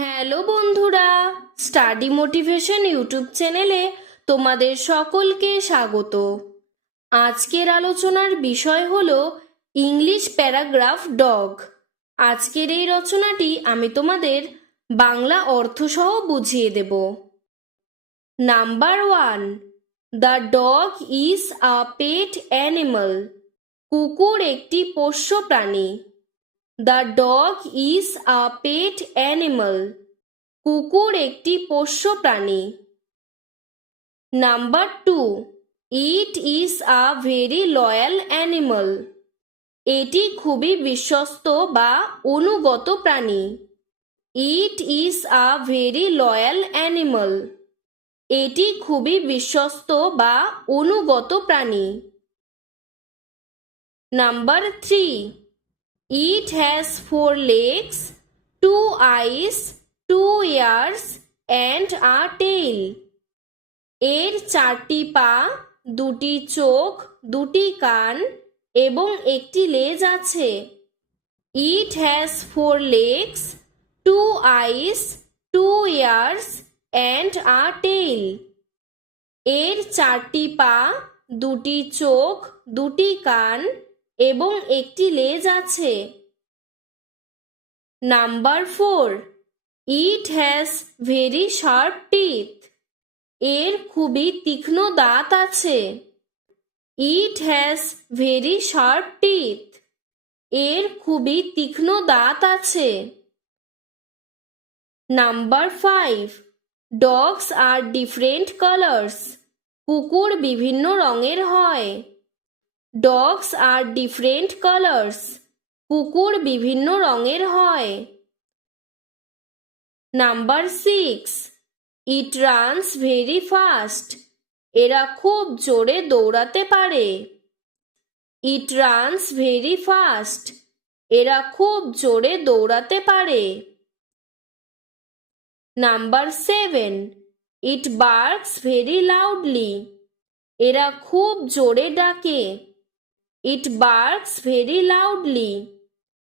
Hello বন্ধুরা, study motivation YouTube চ্যানেলে তোমাদের সকলকে স্বাগত। আজকের আলোচনার বিষয় হলো ইংলিশ প্যারাগ্রাফ ডগ। আজকের এই রচনাটি আমি তোমাদের বাংলা অর্থসহ বুঝিয়ে দেব। Number 1, the dog is a pet animal. কুকুর একটি পোষ্য প্রাণী। The dog is a pet animal. কুকুর একটি পোষ্য প্রাণী। Number 2, it is a very loyal animal. এটি খুবই বিশ্বস্ত বা অনুগত প্রাণী। It is a very loyal animal. এটি খুবই বিশ্বস্ত বা অনুগত প্রাণী। Number 3, It has 4 legs, 2 eyes, 2 ears and a tail. এর 4টি পা, 2টি চোখ, 2টি কান এবং একটি লেজ আছে। It has 4 legs, 2 eyes, 2 ears and a tail. এর 4টি পা, 2টি চোখ, 2টি কান এবং একটি লেজ আছে। Number 4, it has very sharp teeth. এর খুবই তীক্ষ্ণ দাঁত আছে। It has very sharp teeth. এর খুবই তীক্ষ্ণ দাঁত আছে। Number 5, dogs are different colours. কুকুর বিভিন্ন রঙের হয়। Dogs are different colours. কুকুর বিভিন্ন রঙের হয়। নাম্বার 6, ইট রানস ভেরি ফাস্ট। এরা খুব জোরে দৌড়াতে পারে। ইট রানস ভেরি ফাস্ট। এরা খুব জোরে দৌড়াতে পারে। নাম্বার 7, ইট বার্কস ভেরি লাউডলি। এরা খুব জোরে ডাকে। It barks very loudly.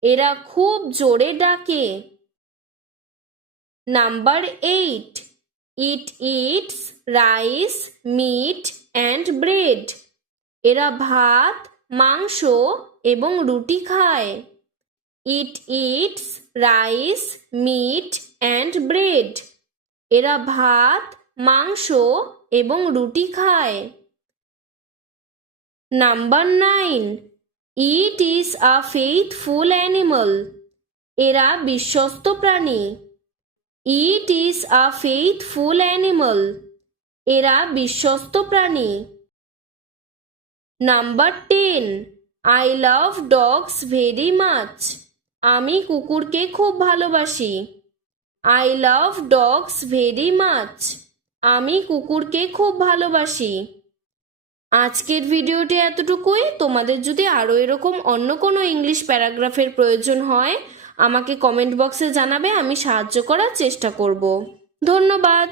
এরা খুব জোরে ডাকে। Number 8, it eats rice, meat and bread. এরা ভাত, মাংস এবং রুটি খায়। It eats rice, meat and bread. এরা ভাত, মাংস এবং রুটি খায়। Number 9, it is a faithful animal. এরা বিশ্বস্ত প্রাণী। It is a faithful animal. এরা বিশ্বস্ত প্রাণী। Number 10, I love dogs very much. আমি কুকুরকে খুব ভালোবাসি। I love dogs very much. আমি কুকুরকে খুব ভালোবাসি। আজকের ভিডিওটি এতটুকুই। তোমাদের যদি আরও এরকম অন্য কোনো ইংলিশ প্যারাগ্রাফের প্রয়োজন হয় আমাকে কমেন্ট বক্সে জানাবে, আমি সাহায্য করার চেষ্টা করব। ধন্যবাদ।